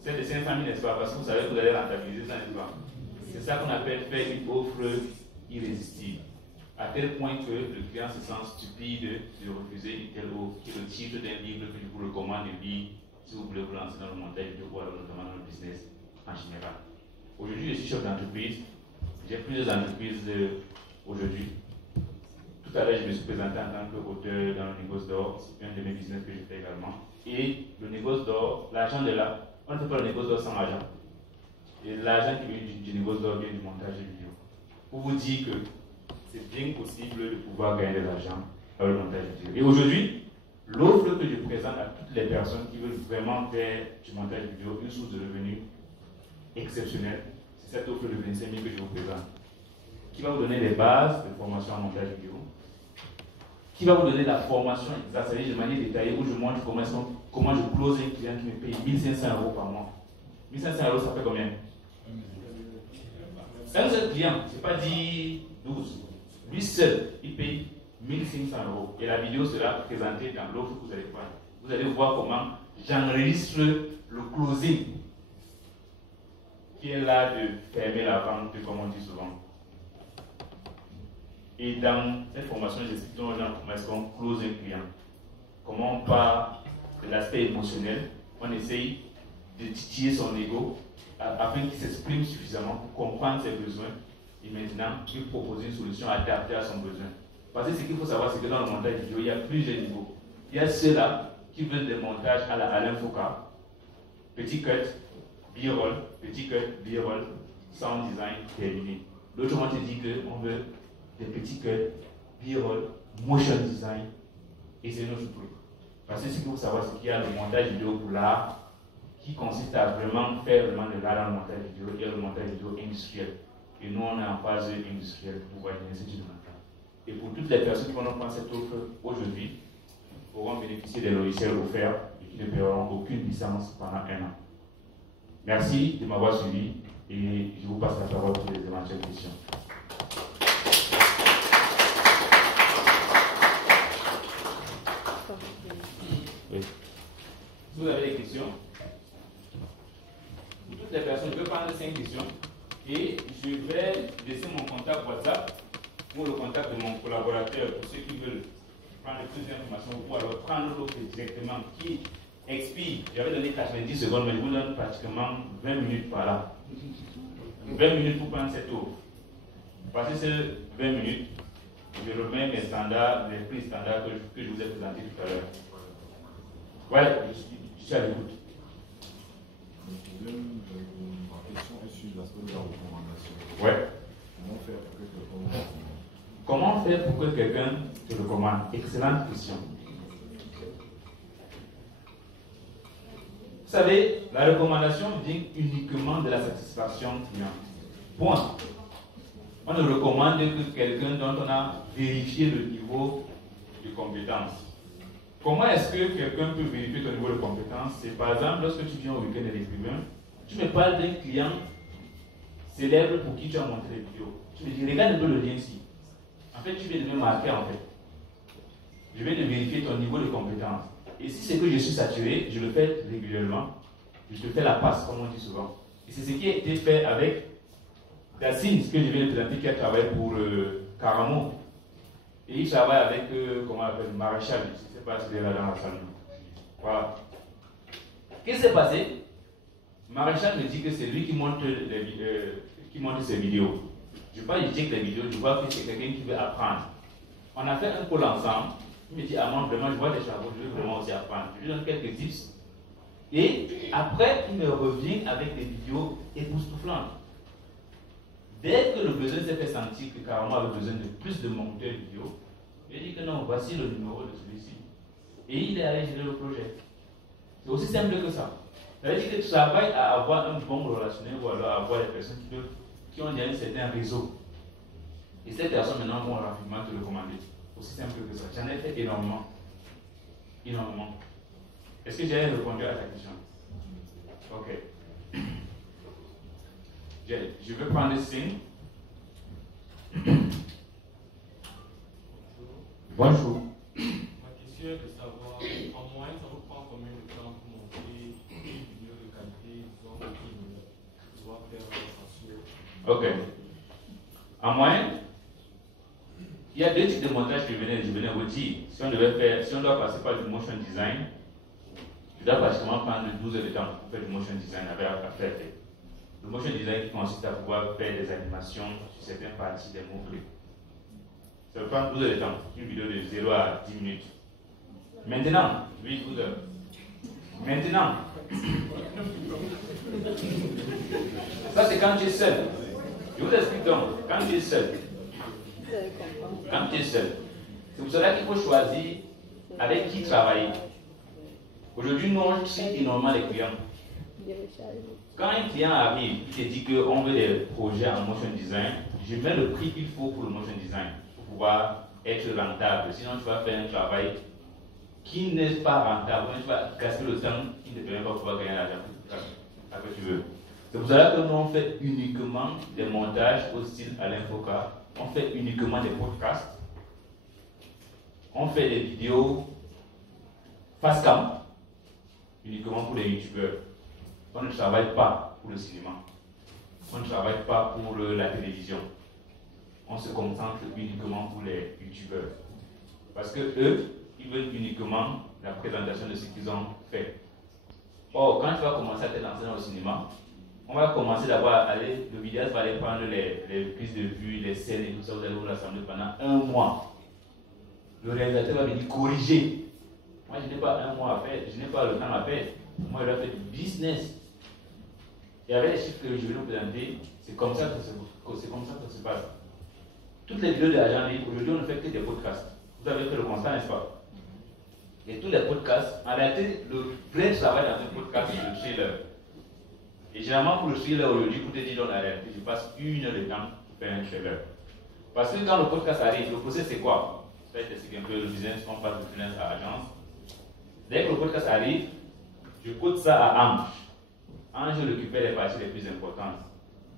C'est de 500 000, n'est-ce pas? Parce que vous savez que vous allez rentabiliser ça, n'est-ce pas? C'est ça qu'on appelle faire une offre irrésistible. À tel point que le client se sent stupide de refuser une telle offre, qui est le titre d'un livre que je vous recommande de lire si vous voulez vous lancer dans le montage vidéo ou alors notamment dans le business en général. Aujourd'hui, je suis chef d'entreprise. J'ai plusieurs entreprises aujourd'hui. Tout à l'heure, je me suis présenté en tant qu'auteur dans le négoce d'or. C'est un de mes business que je fais également. Et le négoce d'or, l'argent de là, on ne fait pas le négoce d'or sans argent. Et l'argent qui vient du négoce d'or vient du montage vidéo. Pour vous dire que c'est bien possible de pouvoir gagner de l'argent avec le montage vidéo. Et aujourd'hui, l'offre que je présente à toutes les personnes qui veulent vraiment faire du montage vidéo une source de revenus exceptionnelle, c'est cette offre de 25 000 que je vous présente, qui va vous donner les bases de formation en montage vidéo, qui va vous donner la formation exacte, c'est-à-dire de manière détaillée, où je montre comment je close un client qui me paye 1 500 € par mois. 1 500 €, ça fait combien? Un seul client, c'est pas 10, 12. Lui seul, il paye 1 500 €. Et la vidéo sera présentée dans l'offre que vous allez voir. Vous allez voir comment j'enregistre le closing, qui est là de fermer la vente, comme on dit souvent. Et dans cette formation, j'explique aux gens comment est-ce qu'on close un client. Comment on part de l'aspect émotionnel, on essaye de titiller son ego afin qu'il s'exprime suffisamment pour comprendre ses besoins et maintenant il propose une solution adaptée à son besoin. Parce que ce qu'il faut savoir, c'est que dans le montage vidéo, il y a plusieurs niveaux. Il y a ceux-là qui veulent des montages à la Alain Foucault, petit cut, B-roll, petit cut, B-roll, sound design terminé. L'autre, on te dit qu'on veut des petits cuts, B-roll, motion design, et c'est notre truc. Parce que ce qu'il faut savoir, c'est qu'il y a le montage vidéo pour l'art, qui consiste à vraiment faire vraiment de l'art dans le montage vidéo, et le montage vidéo industriel. Et nous, on est en phase industrielle pour pouvoir donner ce type de montage. Et pour toutes les personnes qui vont prendre cette offre aujourd'hui, pourront bénéficier des logiciels offerts et qui ne paieront aucune licence pendant 1 an. Merci de m'avoir suivi et je vous passe la parole pour les éventuelles questions. Oui. Si vous avez des questions, 5 questions et je vais laisser mon contact WhatsApp ou le contact de mon collaborateur pour ceux qui veulent prendre plus d'informations ou alors prendre l'autre directement qui expire. J'avais donné 90 secondes, mais je vous donne pratiquement 20 minutes par là. 20 minutes pour prendre cette offre. Passez ces 20 minutes, je remets mes standards, les prix standards que je vous ai présentés tout à l'heure. Ouais, je suis à l'écoute. Ma question est sur l'aspect de la recommandation. Ouais. Comment faire pour que quelqu'un Comment faire pour que quelqu'un te recommande? Excellente question. Vous savez, la recommandation vient uniquement de la satisfaction client. Point. On ne recommande que quelqu'un dont on a vérifié le niveau de compétence. Comment est-ce que quelqu'un peut vérifier ton niveau de compétence? C'est par exemple lorsque tu viens au week-end de l'écrivain, tu me parles d'un client célèbre pour qui tu as montré les vidéos. Tu me dis, regarde un peu le lien ici. En fait, tu viens de me marquer en fait. Je vais de vérifier ton niveau de compétence. Et si c'est que je suis saturé, je le fais régulièrement. Je te fais la passe, comme on dit souvent. Et c'est ce qui a été fait avec Dacine, ce que je viens de présenter, qui a travaillé pour Caramo. Et il travaille avec, comment on appelle, Maréchal. Je ne sais pas si il est là dans la salle. Voilà. Qu'est-ce qui s'est passé? Maréchal me dit que c'est lui qui monte ses vidéos. Je vois, je check les vidéos, je vois que c'est quelqu'un qui veut apprendre. On a fait un call ensemble. Il me dit, Amand, vraiment, je vois des travaux, je veux vraiment aussi apprendre. Je lui donne quelques tips. Et après, il me revient avec des vidéos époustouflantes. Dès que le besoin s'est fait sentir que Caramo avait besoin de plus de monteurs vidéo, il a dit que non, voici le numéro de celui-ci. Et il est allé gérer le projet. C'est aussi simple que ça. Ça veut dire que tu travailles à avoir un bon relationnel ou alors à avoir des personnes qui ont déjà un certain réseau. Et ces personnes maintenant vont rapidement te recommander. Aussi simple que ça. J'en ai fait énormément. Énormément. Est-ce que j'ai répondu à ta question? Ok. Je vais prendre le signe. Bonjour. Ma question est de savoir, en moyenne, ça vous prend combien de temps pour monter une vidéo de qualité, disons, qui doit faire Ok. En moyenne, il y a deux types de montage que je venais vous dire. Si on doit passer par du motion design, je dois pratiquement prendre 12 heures de temps pour faire du motion design avec After Effects. Le motion design qui consiste à pouvoir faire des animations sur certaines parties des mots-clés. Ça va prendre 12 heures de temps, une vidéo de 0 à 10 minutes. Maintenant, oui, 12 heures. Maintenant, ça c'est quand tu es seul. Je vous explique donc, quand tu es seul. Quand tu es seul. C'est pour cela qu'il faut choisir avec qui travailler. Aujourd'hui, nous, on traite énormément les clients. Quand un client arrive, il te dit qu'on veut des projets en motion design, je mets le prix qu'il faut pour le motion design pour pouvoir être rentable. Sinon, tu vas faire un travail qui n'est pas rentable, tu vas casser le temps qui ne te permet pas de pouvoir gagner l'argent que tu veux. C'est pour cela que nous, on fait uniquement des montages au style Alain Foka, on fait uniquement des podcasts, on fait des vidéos face cam, uniquement pour les youtubeurs. On ne travaille pas pour le cinéma. On ne travaille pas pour la télévision. On se concentre uniquement pour les youtubeurs. Parce que eux, ils veulent uniquement la présentation de ce qu'ils ont fait. Or, quand tu vas commencer à te lancer dans le cinéma, on va commencer d'abord à aller, le vidéaste va aller prendre les prises de vue, les scènes et tout ça, vous allez vous rassembler pendant un mois. Le réalisateur va venir corriger. Moi, je n'ai pas un mois à faire, je n'ai pas le temps à faire. Moi, je dois faire du business. Et avec les chiffres que je vais vous présenter, c'est comme ça que ça se passe. Toutes les vidéos de l'agent libre, aujourd'hui, on ne fait que des podcasts. Vous avez fait le constat, n'est-ce pas? Et tous les podcasts, en réalité, le vrai travail dans un podcast, c'est le trailer. Et généralement, pour le thriller aujourd'hui, pour te dire dans la réalité, je passe 1 heure de temps pour faire un trailer. Parce que quand le podcast arrive, le process c'est quoi? Ça, c'est un peu le business, on passe de freelance à agence. Dès que le podcast arrive, je code ça à Ange. Ange récupère les parties les plus importantes.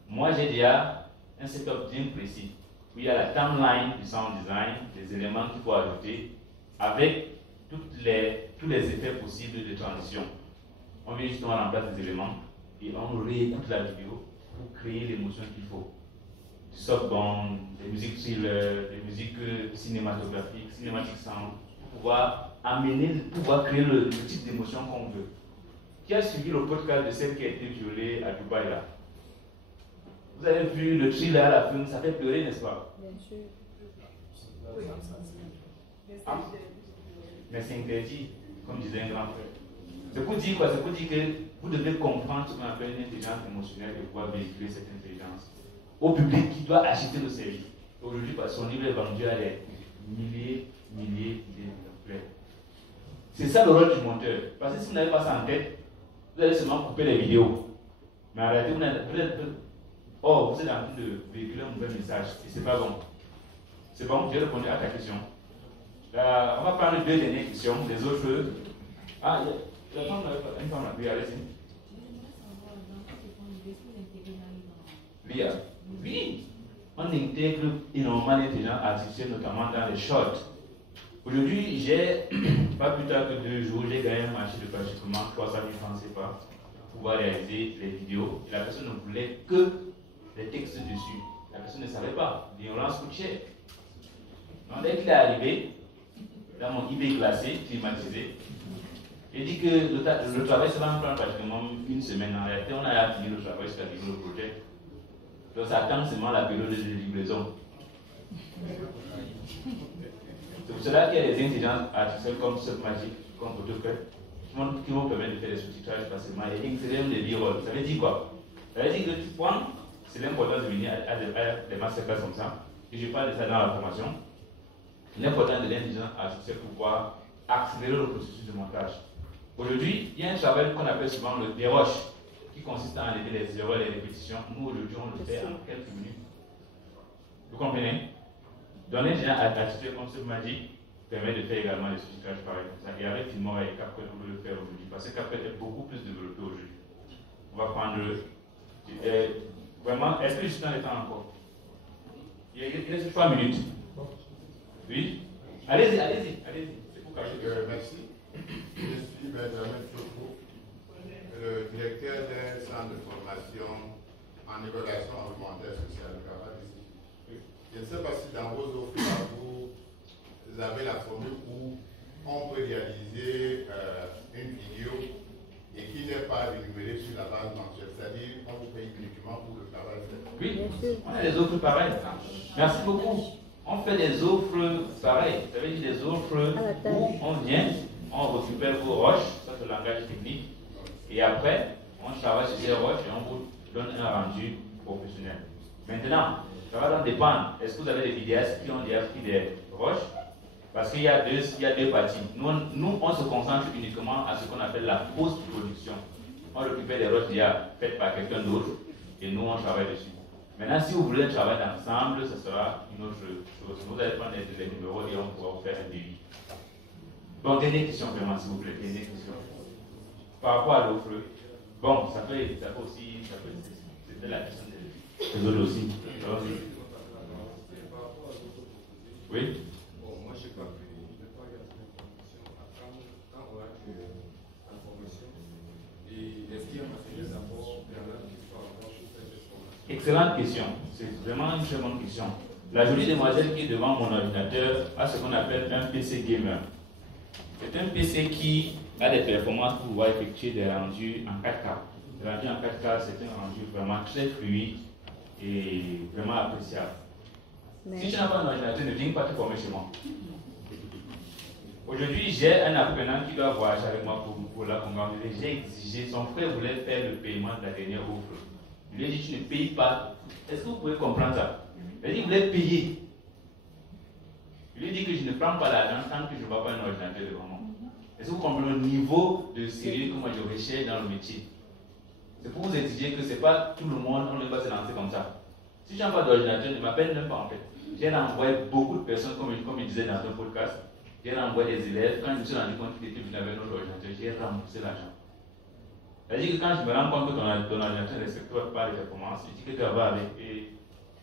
Moi, j'ai déjà un setup bien précis, où il y a la timeline du sound design, des éléments qu'il faut ajouter, avec tous les effets possibles de transition. On vient justement remplacer les éléments et on réécoute la vidéo pour créer l'émotion qu'il faut. Du soft-band, des musiques thriller, des musiques cinématographiques, cinématique sound, pour pouvoir amener, pour pouvoir créer le type d'émotion qu'on veut. Qui a suivi le podcast de celle qui a été violée à Dubaï là? Vous avez vu le thriller à la fin, ça fait pleurer, n'est-ce pas? Bien sûr. Ah. Mais c'est interdit, comme disait un grand frère. C'est pour dire quoi? C'est pour dire que vous devez comprendre ce qu'on appelle une intelligence émotionnelle et pouvoir véhiculer cette intelligence au public qui doit acheter le service. Aujourd'hui, son livre est vendu à des milliers d'exemplaires. C'est ça le rôle du monteur. Parce que si vous n'avez pas ça en tête, vous allez seulement couper les vidéos. Mais en réalité, vous êtes en train de véhiculer un mauvais message et c'est pas bon. C'est bon, j'ai répondu à ta question. On va prendre deux dernières questions, les autres. Ah, la femme n'avait une femme là. Oui, allez-y. Lia. Oui, on intègre énormément l'intelligence artificielle, notamment dans les shorts. Aujourd'hui, j'ai, pas plus tard que 2 jours, j'ai gagné un marché de pratiquement 300 000 francs CFA pour pouvoir réaliser les vidéos. Et la personne ne voulait que les textes dessus. La personne ne savait pas. L'ignorance coûte cher. Donc, dès qu'il est arrivé, dans mon eBay classé, climatisé, il dit que le travail, ça va me prendre pratiquement une semaine. En réalité, on a fini le travail jusqu'à finir le projet. Donc, ça attend seulement la période de livraison. C'est pour cela qu'il y a des intelligences artificielles comme Submagic, comme AutoCAD, qui vont permettre de faire des sous-titrages facilement et d'excellent des b-roll. Ça veut dire quoi? Ça veut dire que tu prends, c'est l'importance de venir à des masterclass comme ça, et je parle de ça dans la formation, l'importance de l'intelligence artificielle pour pouvoir accélérer le processus de montage. Aujourd'hui, il y a un travail qu'on appelle souvent le déroche, qui consiste à enlever les erreurs et les répétitions. Nous, aujourd'hui, on le fait en quelques minutes. Vous comprenez? Donner des gens artificiels comme Submagic permet de faire également des sous-titrages pareils. Et avec Filmora et CapCut, on peut le faire aujourd'hui. Parce que CapCut est beaucoup plus développé aujourd'hui. On va prendre. Vraiment, est-ce que je suis dans le temps encore? Il reste 3 minutes. Oui? Allez-y. C'est pour cacher. Merci. Je suis Benjamin Choco, le directeur d'un centre de formation en évaluation augmentaire sociale. Je ne sais pas si dans vos offres, vous avez la formule où on peut réaliser une vidéo et qui n'est pas rémunérée sur la base mensuelle, c'est-à-dire qu'on vous paye uniquement pour le travail fait. Oui, on a des offres pareilles. Merci beaucoup. On fait des offres pareilles, ça veut dire des offres où on vient, on récupère vos roches, ça c'est le langage technique, et après, on travaille sur ces roches et on vous donne un rendu professionnel. Maintenant, ça va donc dépendre. Est-ce que vous avez des vidéastes qui ont déjà pris des roches? Parce qu'il y a deux parties. Nous, on se concentre uniquement à ce qu'on appelle la post-production. On récupère des roches déjà faites par quelqu'un d'autre et nous, on travaille dessus. Maintenant, si vous voulez un travail d'ensemble, ce sera une autre chose. Vous allez prendre les numéros et on pourra vous faire un devis. Bon, dernière question, vraiment, s'il vous plaît. Dernière question. Par rapport à l'offre, bon, ça peut aussi, c'était la question des autres aussi. Oui? Bon, moi, je n'ai pas pris, je n'ai pas regardé l'information. Quand on a fait l'information, et est-ce qu'il y a un matériel d'abord préalable qu'il faut avoir pour faire des formations? Excellente question. C'est vraiment une très bonne question. La jolie demoiselle qui est devant mon ordinateur a ce qu'on appelle un PC gamer. C'est un PC qui a des performances pour pouvoir effectuer des rendus en 4K. Les rendus en 4K, c'est un rendu vraiment très fluide et vraiment appréciable. Si tu n'as pas un ordinateur, ne viens pas te former chez moi. Aujourd'hui, j'ai un apprenant qui doit voyager avec moi pour la Congo. J'ai exigé, son frère voulait faire le paiement de la dernière offre. Je lui ai dit, tu ne payes pas. Est-ce que vous pouvez comprendre ça? Il a dit, il voulait payer. Je lui ai dit que je ne prends pas l'argent tant que je ne vois pas un ordinateur devant moi. Est-ce que vous comprenez le niveau de sérieux que moi je recherche dans le métier? C'est pour vous exiger que ce n'est pas tout le monde, on ne va pas se lancer comme ça. Si je n'ai pas d'ordinateur, ne m'appelle même pas en fait. J'ai envoyé beaucoup de personnes, comme je disais dans un podcast, j'ai envoyé des élèves, quand je me suis rendu compte qu'ils étaient venus avec notre ordinateur, j'ai remboursé l'argent. C'est-à-dire que quand je me rends compte que ton ordinateur ne respecte pas les performances, je dis que tu vas avec, et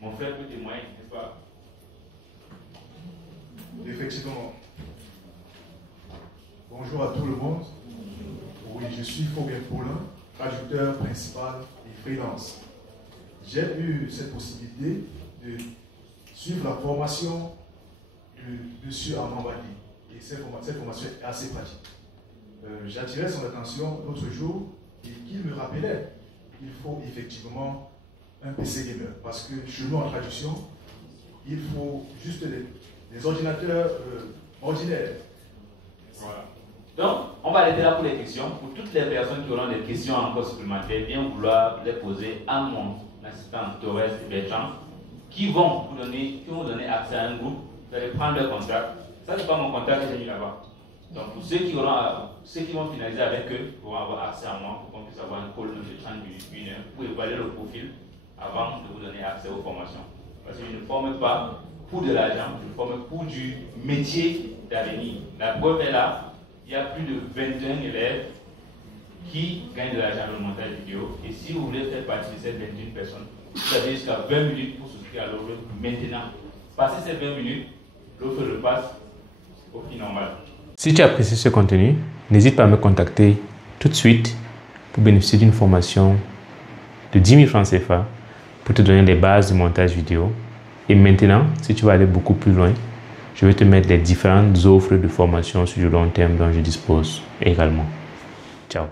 mon frère peut témoigner, n'est-ce pas? Effectivement. Bonjour à tout le monde. Oui, je suis Fabien Paulin, traducteur principal et freelance. j'ai eu cette possibilité de suivre la formation de M. Armand Badi. Et cette formation est assez pratique. J'attirais son attention l'autre jour et qu'il me rappelait qu'il faut effectivement un PC gamer. Parce que chez nous en traduction, il faut juste des ordinateurs ordinaires. Voilà. Donc, on va arrêter là pour les questions. Pour toutes les personnes qui auront des questions encore supplémentaires, bien vouloir les poser à mon assistant Torres et Bertrand, qui vont vous donner accès à un groupe. Vous allez prendre leur contact. Ça, c'est pas mon contact que j'ai mis là-bas. Donc, pour ceux qui vont finaliser avec eux, pourront avoir accès à moi pour qu'on puisse avoir un call de 30 minutes, 1 heure, pour évaluer le profil avant de vous donner accès aux formations. Parce que je ne forme pas pour de l'argent, je forme pour du métier d'avenir. La preuve est là, il y a plus de 21 élèves qui gagnent de l'argent dans le montage vidéo. Et si vous voulez faire partie de ces 21 personnes, vous avez jusqu'à 20 minutes pour souscrire à l'offre maintenant. Passez ces 20 minutes, l'offre repasse au prix normal. Si tu as apprécié ce contenu, n'hésite pas à me contacter tout de suite pour bénéficier d'une formation de 10 000 francs CFA pour te donner les bases du montage vidéo. Et maintenant, si tu veux aller beaucoup plus loin, je vais te mettre les différentes offres de formation sur le long terme dont je dispose également. Ciao.